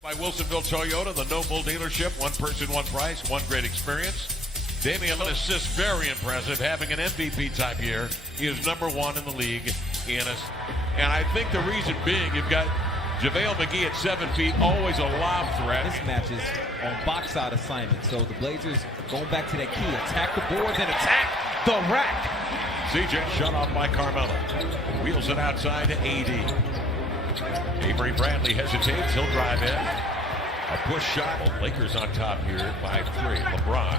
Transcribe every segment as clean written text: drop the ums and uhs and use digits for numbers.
By Wilsonville Toyota, the Noble dealership, one person, one price, one great experience. Damian assists, very impressive, having an MVP type year. He is number one in the league in us. And I think the reason being, you've got JaVale McGee at 7 feet, always a lob threat. This match is on box out assignment. So the Blazers going back to that key, attack the board, then attack the rack. CJ shut off by Carmelo. Wheels it outside to AD. Avery Bradley hesitates. He'll drive in. A push shot. Lakers on top here by 3. LeBron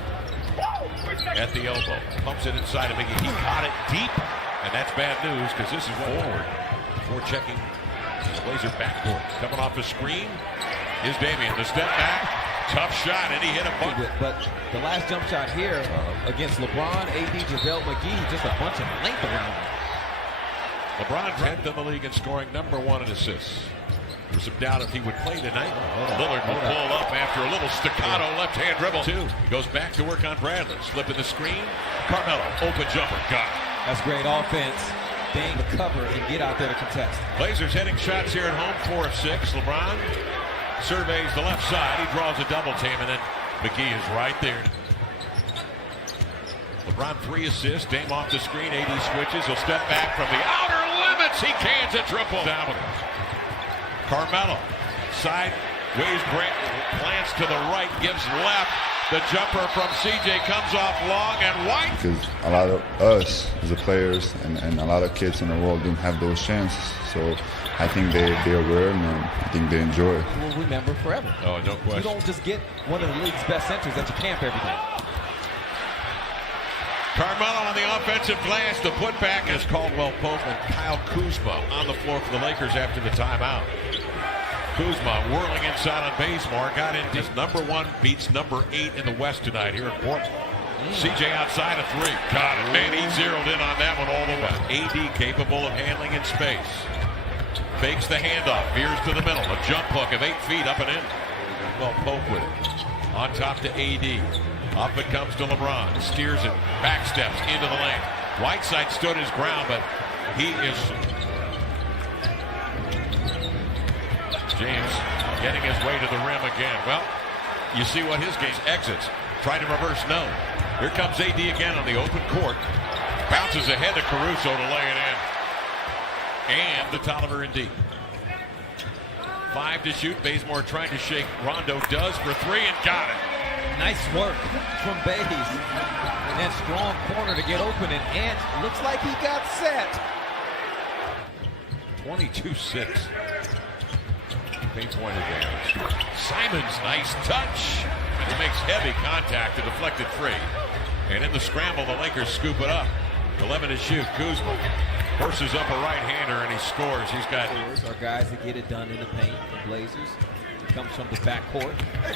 at the elbow. Pumps it inside of McGee. He caught it deep. And that's bad news because this is forward. Before checking the Blazer backcourt. Coming off the screen is Damian. The step back. Tough shot. And he hit a bucket. But the last jump shot here against LeBron, AD, JaVale McGee, just a bunch of length around him. LeBron 10th in the league in scoring, number 1 in assists. There's some doubt if he would play tonight. Lillard will pull up after a little staccato left-hand dribble. Goes back to work on Bradley. Slipping the screen. Carmelo, open jumper. Got it. That's great offense. Staying to cover and get out there to contest. Blazers hitting shots here at home, 4 of 6. LeBron surveys the left side. He draws a double team, and then McGee is right there. LeBron 3 assists. Dame off the screen. AD switches. He'll step back from the outer limits. He cans a triple. Carmelo. Sideways glance to the right. Gives left. The jumper from CJ comes off long and White. Because a lot of us as the players and a lot of kids in the world didn't have those chances. So I think they're aware and I think they enjoy it. We'll remember forever. Oh, no question. You don't just get one of the league's best centers at your camp every day. Carmelo on the offensive glass. The putback is Caldwell Pope and Kyle Kuzma on the floor for the Lakers after the timeout. Kuzma whirling inside on Bazemore. Got in. Just number 1 beats number 8 in the West tonight here in Portland. CJ outside of 3. Got it. Man, he zeroed in on that one all the way. AD capable of handling in space. Fakes the handoff. Veers to the middle. A jump hook of 8 feet up and in. Well, Pope with it. On top to AD. Up it comes to LeBron. Steers it. Back steps into the lane. Whiteside stood his ground, but he is... James getting his way to the rim again. Well, you see what his game exits. Try to reverse, no. Here comes AD again on the open court. Bounces ahead to Caruso to lay it in. And to Tolliver and D. 5 to shoot. Bazemore trying to shake. Rondo does for 3 and got it. Nice work from Bays. And that strong corner to get open, and Ant looks like he got set. 22-6. Pinpoint advantage. Simons, nice touch. And he makes heavy contact, a deflected free. And in the scramble, the Lakers scoop it up. 11 to shoot. Kuzma forces up a right-hander, and he scores. He's got... Our guys that get it done in the paint, the Blazers. It comes from the backcourt,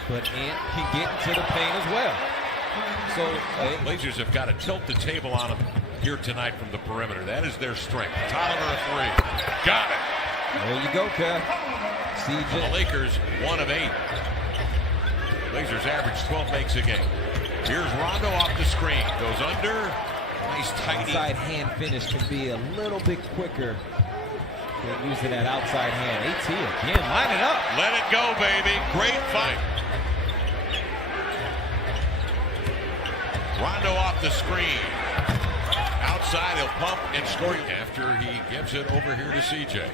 but Ant can get into the paint as well. So Blazers have got to tilt the table on them here tonight from the perimeter. That is their strength. Tolliver a 3. Got it. There you go, Kev. CJ. The Lakers 1 of 8. Blazers average 12 makes a game. Here's Rondo off the screen. Goes under. Nice tidy. Outside hand finish can be a little bit quicker than using that outside hand. AT again, line it up. Let it go, baby. Great fight. Rondo off the screen. Outside, he'll pump and score after he gives it over here to CJ.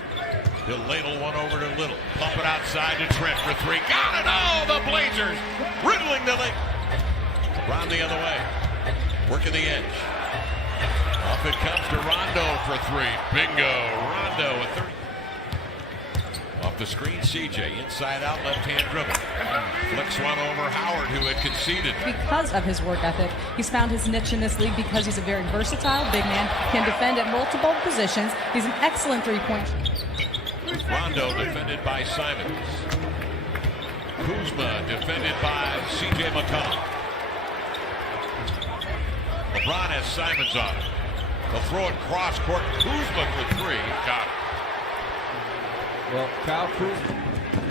He'll ladle one over to Little. Pump it outside to Trent for 3. Got it! Oh, the Blazers riddling the lane. LeBron the other way. Working the edge. Off it comes to Rondo for 3. Bingo. Rondo at 30. Off the screen, CJ. Inside out, left-hand dribble. Flicks one over Howard, who had conceded. Because of his work ethic, he's found his niche in this league because he's a very versatile big man, can defend at multiple positions. He's an excellent three-point. Rondo defended by Simons. Kuzma defended by C.J. McCollum. LeBron has Simons on it. They'll throw it cross court. Kuzma for 3. Got it. Well, Kyle Kuzma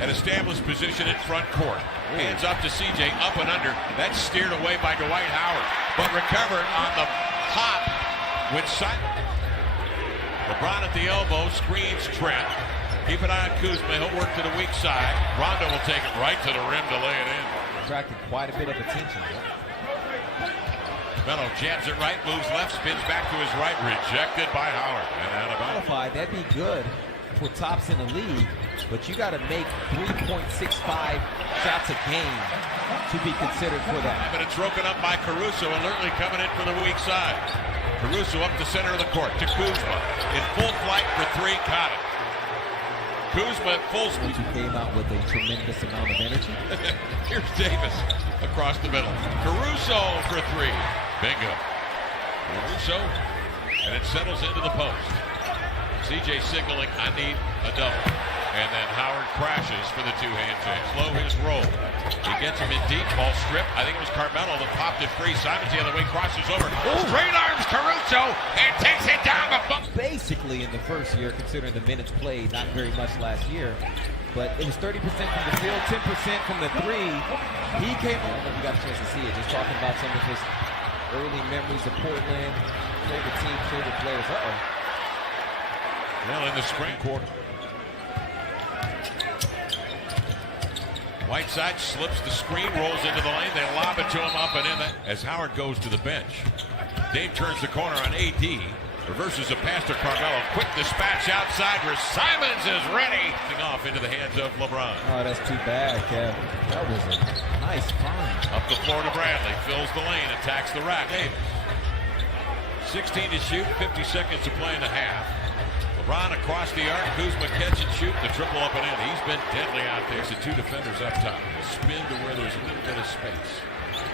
An established position in front court. Hands up to C.J. Up and under. That's steered away by Dwight Howard. But recovered on the hop with Simons. LeBron at the elbow. Screens Trent. Keep an eye on Kuzma. He'll work to the weak side. Rondo will take it right to the rim to lay it in. Attracted quite a bit of attention. Melo jabs it right, moves left, spins back to his right. Rejected by Howard. And out of bounds. Qualified, that'd be good for tops in the league, but you got to make 3.65 shots a game to be considered for that. But it's broken up by Caruso, alertly coming in for the weak side. Caruso up the center of the court to Kuzma. In full flight for three, caught it. Kuzma at full speed. Who came out with a tremendous amount of energy. Here's Davis across the middle. Caruso for three. Bingo. Caruso, and it settles into the post. CJ signaling, I need a double. And then Howard crashes for the two-hand jam. Slow his roll. He gets him in deep, ball strip. I think it was Carmelo that popped it free. Simons the other way, crosses over. Straight arms Caruso and takes it down the bump. Basically in the first year, considering the minutes played, not very much last year. But it was 30% from the field, 10% from the three. He came, I don't know if you got a chance to see it, just talking about some of his early memories of Portland, favorite team, favorite players. Well, in the spring quarter. Whiteside slips the screen, rolls into the lane. They lob it to him up and in. As Howard goes to the bench. Dame turns the corner on AD. Reverses a pass to Carmelo. Quick dispatch outside where Simons is ready. Off into the hands of LeBron. Oh, that's too bad, Kev. That was a nice find. Up the floor to Bradley. Fills the lane. Attacks the rack. Davis. 16 to shoot. 50 seconds to play in the half. LeBron across the arc. Kuzma catch and shoot. The triple up and in. He's been deadly out there. So two defenders up top. Spin to where there's a little bit of space.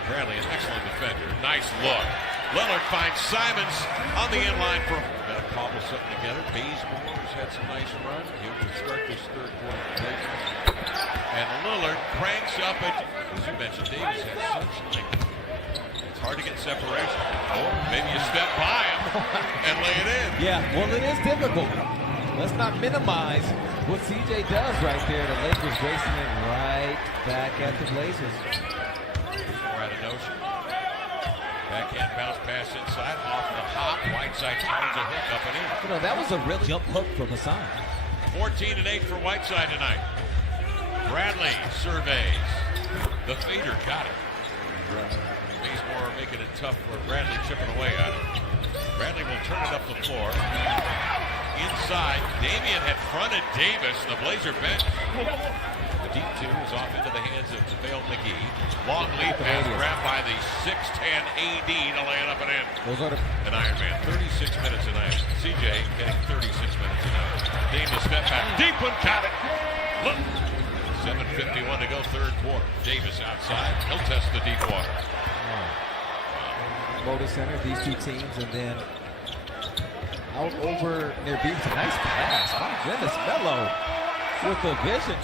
Bradley, an excellent defender. Nice look. Lillard finds Simons on the inline for got to cobble something together. Bazemore's had some nice run. He will start this third quarter. And Lillard cranks up it. As you mentioned, Davis had such length. It's hard to get separation. Or maybe you step by him and lay it in. Yeah, well, it is difficult. Let's not minimize what CJ does right there. The Lakers racing it right back at the Blazers. More out of notion. Backhand bounce pass inside, off the hop. Whiteside finds a hook up and in. You know, that was a real jump hook from Hassan. 14 and 8 for Whiteside tonight. Bradley surveys. The fader got it. Bazemore making it tough for Bradley, chipping away at it. Bradley will turn it up the floor. Inside, Damian had fronted Davis, the Blazer bench. The deep two is off into the hands of JaVale McGee. Long lead pass grabbed by the 6'10 AD to lay it up and in. Those are An Iron Man, 36 minutes a night. CJ getting 36 minutes a night. Dame to step back. Deep one, got it. Look. 7:51 to go, third quarter. Davis outside. He'll test the deep water. Moda Center, these two teams, and then out over near beats. A nice pass. My goodness, Melo with the vision.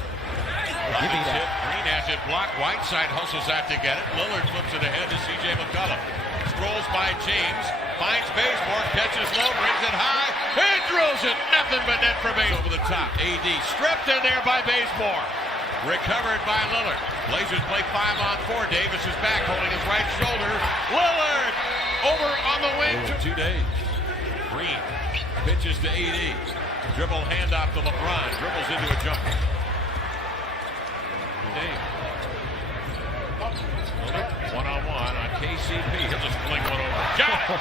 Give me that. Green has it blocked. Whiteside hustles out to get it. Lillard flips it ahead to CJ McCollum. Strolls by James. Finds Bazemore. Catches low. Brings it high. And drills it. Nothing but net for Bazemore. Over the top. AD stripped in there by Bazemore. Recovered by Lillard. Blazers play 5-on-4. Davis is back holding his right shoulder. Lillard over on the wing. 2 days. Green pitches to AD. Dribble handoff to LeBron. Dribbles into a jumper. Dame. One-on-one on KCP. He'll just fling one over. Got it!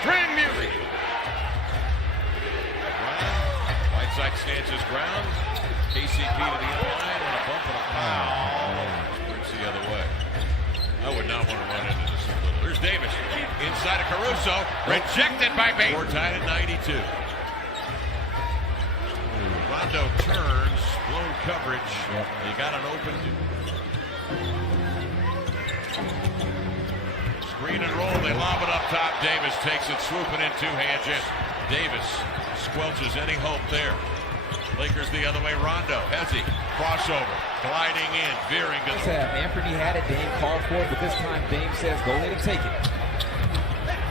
String music. Whiteside stands his ground. KCP to the inline and a bump and a foul. Brings the other way. I would not want to run into this. There's Davis. Inside of Caruso. Rejected by Bates. We're tied at 92. Rondo turns. Blown coverage. You got an open. Screen and roll. They lob it up top. Davis takes it. Swooping in two-hand jam. Davis squelches any hope there. Lakers the other way. Rondo. Hezzy. Crossover. Gliding in. Veering to the... Anthony had it. Dame called for it, but this time Dame says, go ahead and take it.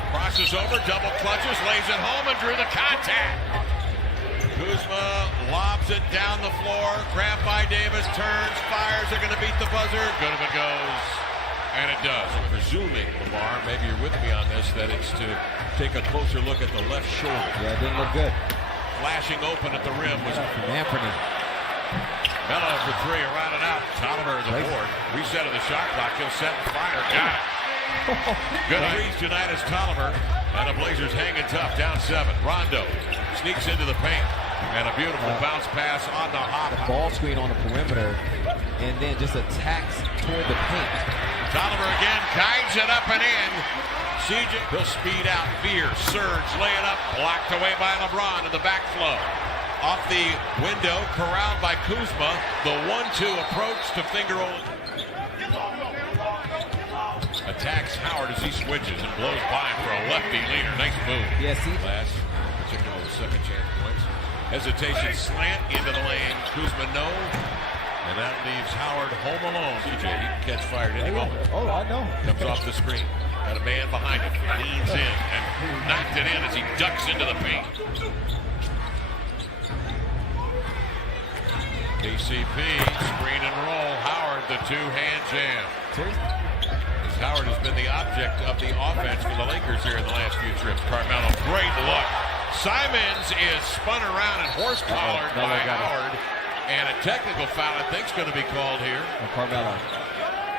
Crosses over. Double clutches. Lays it home and drew the contact. Kuzma lobs it down the floor. Grabbed by Davis. Turns. Fires. They're going to beat the buzzer. Good if it goes. And it does. Presuming, Lamar, maybe you're with me on this, that it's to take a closer look at the left shoulder. Yeah, it didn't look good. flashing open at the rim was Anthony. Melo for three, around and out. Tolliver the board. Reset of the shot clock. He'll set and fire. Got it. Good threes tonight as Tolliver. And the Blazers hanging tough, down 7. Rondo sneaks into the paint. And a beautiful bounce pass on the hop. Ball screen on the perimeter. And then just attacks toward the paint. Tolliver again, guides it up and in. CJ, he'll speed out, veer, surge, lay it up, blocked away by LeBron in the backflow. Off the window, corralled by Kuzma. The 1-2 approach to finger roll. Attacks Howard as he switches and blows by him for a lefty leaner. Nice move. Yeah, see? Last, particularly the second chance points. Hesitation slant into the lane. Kuzma no. And that leaves Howard home alone. CJ, he can catch fire at any moment. Oh, I know. Comes off the screen. Got a man behind him. Leans in and knocked it in as he ducks into the paint. KCP, screen and roll. Howard, the two-hand jam. As Howard has been the object of the offense for the Lakers here in the last few trips. Carmelo, great look. Simons is spun around and horse-collared by Howard. And a technical foul, I think, is going to be called here. And Carmelo,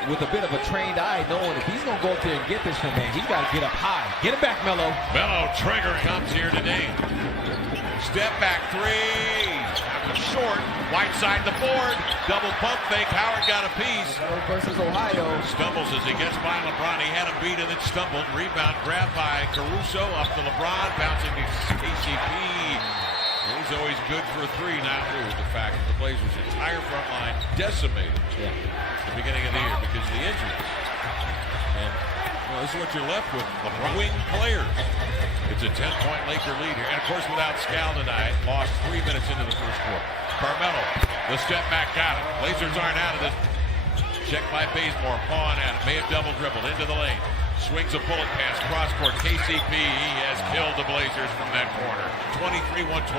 with a bit of a trained eye, knowing if he's going to go up there and get this from man, he's got to get up high. Get it back, Melo. Melo trigger comes here today. Step back three. After short. Whiteside the board. Double pump fake. Howard got a piece. Versus Ohio. Stumbles as he gets by LeBron. He had him beat and then stumbled. Rebound grabbed by Caruso. Up to LeBron. Bouncing to KCP. He's always good for a three now. The fact that the Blazers' entire front line decimated at the beginning of the year because of the injuries. And this is what you're left with, LeBron wing players. It's a 10-point Laker lead here. And of course, without Scal tonight, lost 3 minutes into the first quarter. Carmelo, the step back got it. Blazers aren't out of this. Check by Bazemore, pawing at it. May have double dribbled into the lane. Swings a bullet pass, cross court. KCP, he has killed the Blazers from that corner. 23-112.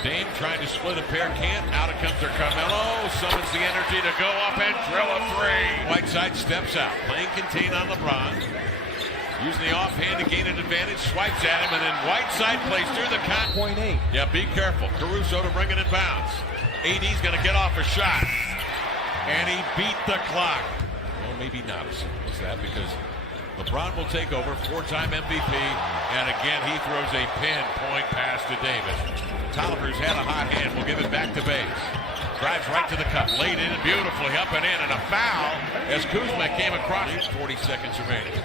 Dame trying to split a pair, can't. Out it comes to Carmelo. Summons the energy to go up and drill a three. Whiteside steps out, playing contain on LeBron. Using the offhand to gain an advantage, swipes at him, and then Whiteside plays through the con. 0.8. Yeah, be careful. Caruso to bring it in bounds. AD's going to get off a shot. And he beat the clock. Well, maybe not as simple as that because LeBron will take over, 4-time MVP, and again he throws a pinpoint pass to Davis. Tolliver's had a hot hand. We'll give it back to Bays. Drives right to the cup, laid in beautifully, up and in, and a foul as Kuzma came across. 40 seconds remaining.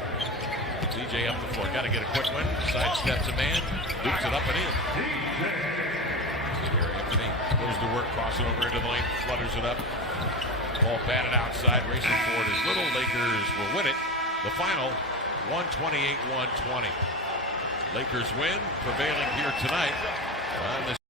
CJ up the floor, got to get a quick one. Sidesteps a man, dukes it up and in. Here Anthony goes to work, crossing over into the lane, flutters it up. Ball batted outside, racing forward as little. Lakers will win it. The final, 128-120. Lakers win, prevailing here tonight on this